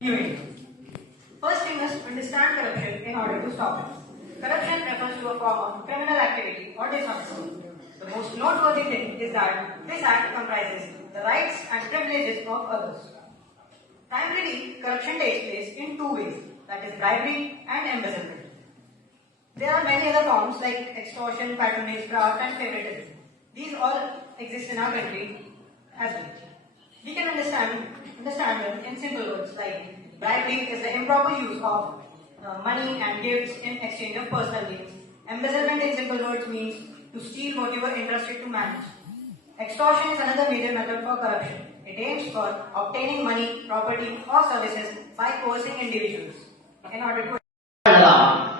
First, we must understand corruption in order to stop it. Corruption refers to a form of criminal activity or dishonesty. The most noteworthy thing is that this act comprises the rights and privileges of others. Primarily, corruption takes place in two ways, that is bribery and embezzlement. There are many other forms like extortion, patronage, graft and favoritism. These all exist in our country as well. We can understand them in simple words like bribery is the improper use of money and gifts in exchange of personal gains. Embezzlement in simple words means to steal what you were entrusted to manage. Extortion is another major method for corruption. It aims for obtaining money, property or services by coercing individuals in order to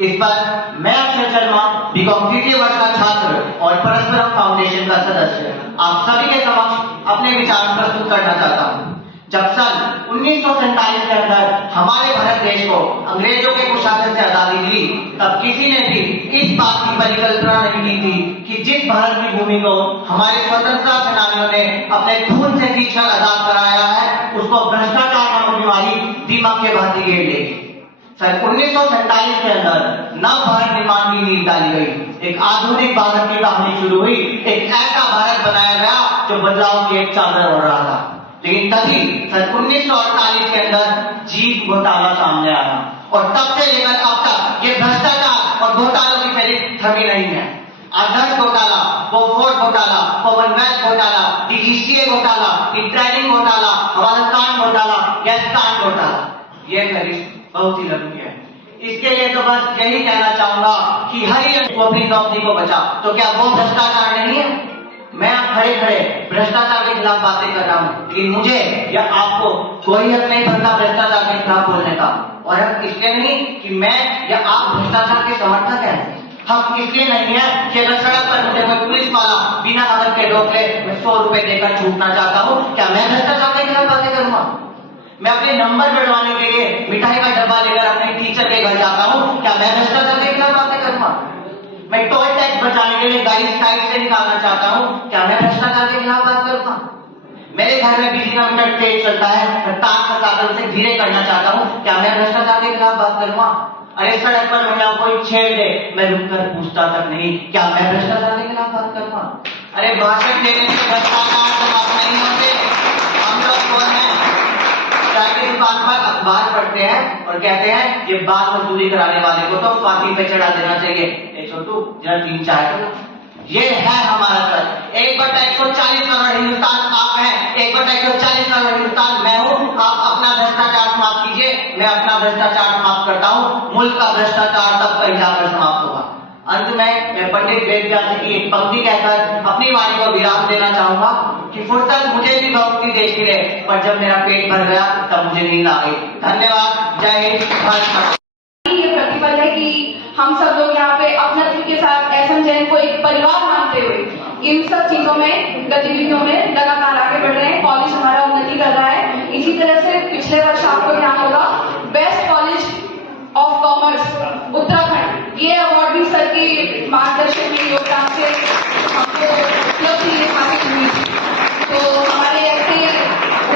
इस पर मैं Akshay Sharma BCom तृतीय वर्ष का छात्र और परस्परम foundation का सदस्य आप सभी के समक्ष अपने विचार प्रस्तुत करना चाहता हूँ। जब सन 1947 के अंदर हमारे भारत देश को अंग्रेजों के कुशासन से आजादी मिली, तब किसी ने भी इस बात की परिकल्पना नहीं की थी कि जिस भारत की भूमि को हमारे स्वतंत्रता सेनानियों ने अपने खून से खींचकर आजाद कराया है, उसको भ्रष्टाचार नामक बीमारी दीमक के भांति घेर लेगी। सन 1947 के अंदर नव भारत निर्माण की नींव डाली गई। एक आधुनिक भारत की कहानी शुरू हुई। एक ऐसा भारत बनाया गया जो बदलाव की एक चादर ओढ़ रहा था। लेकिन तभी सन 1948 के अंदर जीप घोटाला सामने आया और तब से लेकर अब तक ये भ्रष्टाचार और घोटालों की फैली थमी नहीं है। आदर्श घोटाला, बोफोर्ड घोटाला, कॉमनवेल्थ घोटाला, डीजीसीए घोटाला, ट्रेनिंग घोटाला, हवालाकांड घोटाला, गैस कांड घोटाला, ये फहरिस्त बहुत ही लंबी है। इसके लिए तो बस यही कहना चाहूंगा कि हर को अपनी नौकरी को बचा, तो क्या वो भ्रष्टाचार नहीं है? मैं खड़े खड़े भ्रष्टाचार के खिलाफ बातें कर रहा हूँ, लेकिन मुझे या आपको कोई हक नहीं बनता भ्रष्टाचार के खिलाफ बोलने का। और हक इसलिए नहीं कि मैं या आप भ्रष्टाचार के समर्थक हैं। हक इसलिए नहीं है कि अगर सड़क पर मुझे कोई पुलिस वाला बिना कागज के रोक ले, मैं 100 रुपए देकर छूटना चाहता हूँ, क्या मैं भ्रष्टाचार के खिलाफ बातें करूंगा? मैं अपने नंबर बढ़वाने के लिए मिठाई का डब्बा लेकर अपने टीचर के घर जाता हूँ, क्या मैं भ्रष्टाचार के खिलाफ बातें करूंगा? मैं टोल टैक्स बचाने के लिए गाड़ी साइड से निकालना चाहता हूँ, क्या मैं भ्रष्टाचार के खिलाफ बात करूंगा? मेरे घर में बिजली का मीटर तेज चलता है, मैं तार खसाकर उसे धीरे करना चाहता हूँ, क्या मैं भ्रष्टाचार के खिलाफ बात करूंगा? अरे सड़क पर महिला कोई छेड़ दे, मैं रुककर पूछता तक नहीं, क्या मैं भ्रष्टाचार के खिलाफ बात करूंगा? अरे भाषण देने से भ्रष्टाचार समाप्त नहीं होते। हम लोग कौन है? चाय की दुकान पर अखबार पढ़ते हैं और कहते हैं ये बाल मजदूरी कराने वाले को तो फांसी पे चढ़ा देना चाहिए। ए छोटू, जरा 3 चाय करो। ये है हमारा सच। 1/140 करोड़ हिंदुस्तान आप हैं, 1/140 करोड़ हिंदुस्तान मैं हूँ। आप अपना भ्रष्टाचार समाप्त कीजिए, मैं अपना भ्रष्टाचार समाप्त करता हूँ। मुल्क का भ्रष्टाचार तब कहीं जाकर समाप्त होगा। अंत में मैं पंडित वेदव्यास जी की एक पंक्ति कहकर अपनी वाणी को विराम देना चाहूंगा कि फुर्सत मुझे भी बहुत की देश मिले, पर जब मेरा पेट भर गया तब मुझे नींद आ गई। धन्यवाद। जय हिंद। ये प्रतिफल है कि हम सब लोग यहाँ पे अपनत्व के साथ एसएम जैन को एक परिवार मानते हुए इन सब चीजों में, गतिविधियों में लगातार आगे बढ़ रहे हैं। कॉलेज हमारा उन्नति कर रहा है। इसी तरह से पिछले वर्ष आपको ध्यान होगा best college of commerce Uttarakhand, ये अवार्ड भी सर की मार्गदर्शन में योगदान से हमको उपलब्धि हासिल हुई। तो हमारे ऐसे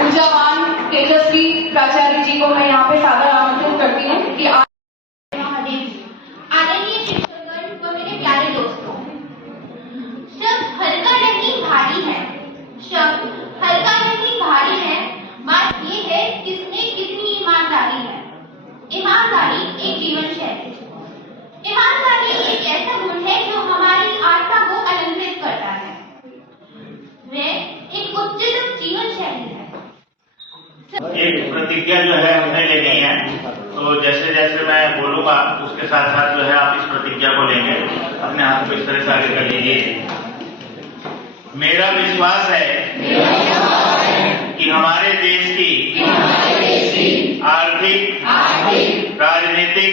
ऊर्जावान तेजस्वी प्राचार्य जी को मैं यहाँ पे सादर आमंत्रित करती हूँ कि आदरणीय शिक्षकगण व मेरे प्यारे दोस्तों, शब्द हल्का नहीं भारी है। शब्द हल्का नहीं भारी है। बात ये है किसने कितनी ईमानदारी है। ईमानदारी एक जीवन शैली। ईमानदारी एक ऐसा गुण है जो हमारी आत्मा को अलंकृत करता है। वह एक उच्चतम जीवन शैली है। एक प्रतिज्ञा जो है हमने लेनी है, तो जैसे जैसे मैं बोलूंगा उसके साथ साथ जो है आप इस प्रतिज्ञा को लेंगे, अपने हाथ को इस तरह से आगे कर लीजिए। मेरा विश्वास है कि हमारे देश की आर्थिक, राजनीतिक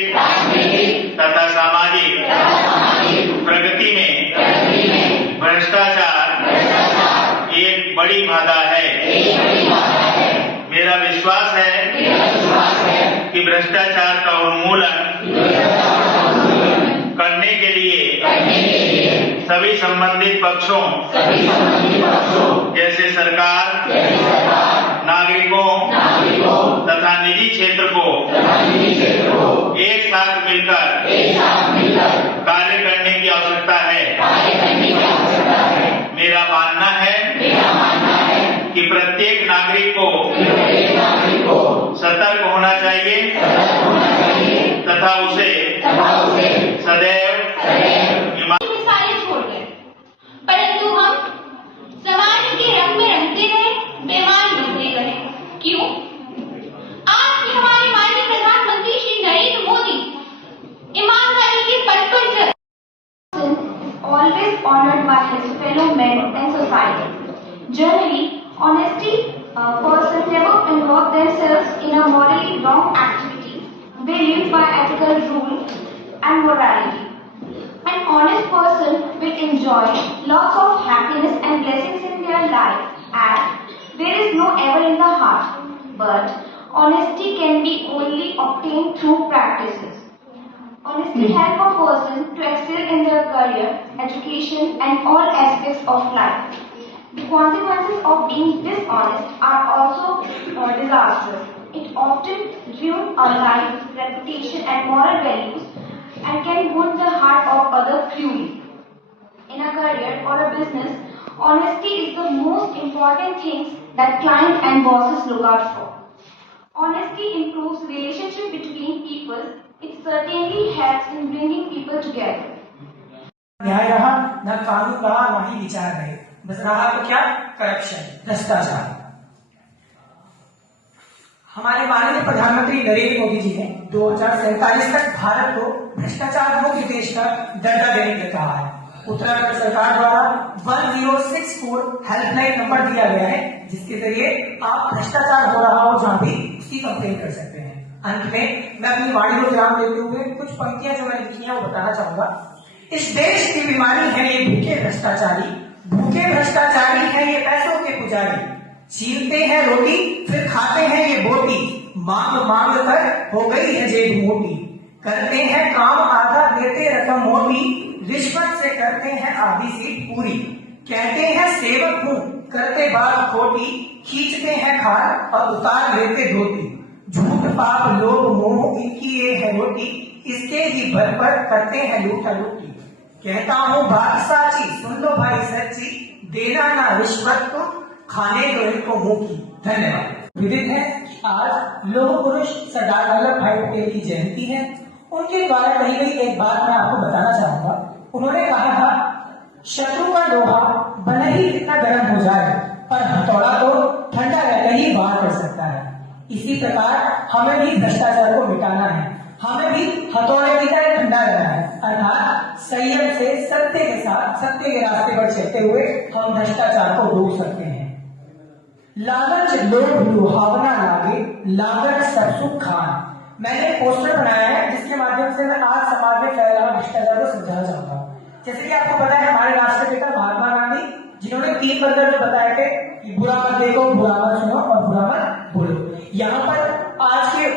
तथा सामाजिक प्रगति में भ्रष्टाचार एक बड़ी बाधा है। मेरा विश्वास है कि भ्रष्टाचार का उन्मूलन करने के लिए सभी संबंधित पक्षों जैसे सरकार, नागरिकों तथा निजी क्षेत्र को एक साथ मिलकर कार्य करने की आवश्यकता है। मेरा मानना है कि प्रत्येक नागरिक को सतर्क होना चाहिए तथा उसे सदैव सारे छोड़ गए, परंतु हम समाज के रंग में रंगते रहे, बेईमान बनते रहे। क्यों? आज भी हमारे माननीय प्रधानमंत्री श्री नरेंद्र मोदी ईमानदारी के पथ पर चल always honored by his fellow men and society. Generally, honesty person never involve themselves in a morally wrong activity. They live by ethical rule and morality. An honest person will enjoy lots of happiness and blessings in their life, as there is no evil in the heart. But honesty can be only obtained through practices. Honesty helps a person to excel in their career, education, and all aspects of life. The consequences of being dishonest are also disastrous. It often ruins our life, reputation, and moral values, and can wound the heart of others cruelly. In a career or a business, honesty is the most important thing that clients and bosses look out for. Honesty improves relationship between people. It certainly helps in bringing people together. न्याय रहा न कानून रहा न ही विचार रहे, बस रहा तो क्या? करप्शन, भ्रष्टाचार। हमारे माननीय प्रधानमंत्री नरेंद्र मोदी जी ने 2047 तक भारत को भ्रष्टाचार मुक्त देश का दर्जा देने को कहा है। उत्तराखंड सरकार द्वारा 1064 हेल्पलाइन नंबर दिया गया है, जिसके जरिए आप भ्रष्टाचार हो रहा हो जहां भी उसकी कंप्लेन कर सकते हैं। अंत में मैं अपनी वाणी को विराम देते हुए कुछ पंक्तियां जो मैंने लिखी हैं वो बताना चाहूंगा। इस देश की बीमारी है ये भूखे भ्रष्टाचारी है ये पैसों के पुजारी। छीनते हैं रोटी फिर खाते हैं ये बोटी, मांग मांग कर हो गई है जेब मोटी। करते हैं काम आधा देते रकम मोटी, रिश्वत से करते हैं आधी सीट पूरी। कहते हैं सेवक हूँ करते बात खोटी, खींचते हैं खार और उतार लेते धोती। झूठ पाप लोभ मोह इनकी ये है रोटी, इसके ही भर पर करते हैं लूटा लूटी। कहता हूँ बात साची सुन लो भाई सच्ची, देना ना रिश्वत को खाने दो इनको मुंह की। धन्यवाद। विदित है आज लौह पुरुष सरदार वल्लभ भाई पटेल की जयंती है। उनके द्वारा कही गई एक बात मैं आपको बताना चाहूंगा। उन्होंने कहा था शत्रु का लोहा भले ही कितना गर्म हो जाए पर हथौड़ा तो ठंडा रहकर ही वार कर सकता है। इसी प्रकार हमें भी भ्रष्टाचार को मिटाना है, हमें भी हथौड़े की तरह ठंडा रहना है, अर्थात संयम से सत्य के साथ सत्य के रास्ते पर चलते हुए हम भ्रष्टाचार को रोक सकते हैं। लालच लोभ लुभावना लागे, लागत सब सुख खान। मैंने पोस्टर बनाया है जिसके माध्यम से मैं आज समाज में फैल रहा भ्रष्टाचार को समझाना चाहूंगा। जैसे कि आपको पता है हमारे राष्ट्रपिता महात्मा गांधी जिन्होंने 3 बंदर में बताया थे कि बुरा मत देखो, बुरा मत सुनो और बुरा मत बोलो। यहाँ पर आज के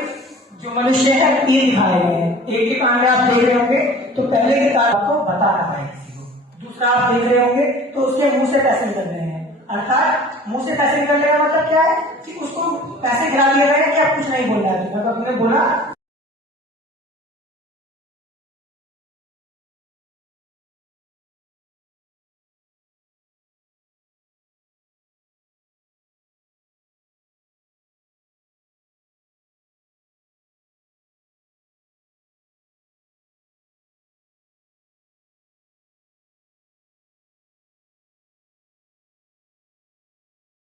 जो मनुष्य है 3 दिखाए गए हैं। एक के कान में आप देख रहे होंगे तो पहले के कान आपको बता रहा है किसी को, दूसरा आप देख रहे होंगे तो उसके मुंह से पैसे निकल रहे हैं। अर्थात मुंह से पैसे निकलने का मतलब क्या है कि उसको पैसे गिरा दिए गए हैं कि आप कुछ नहीं बोल रहा है, अगर तुमने बोला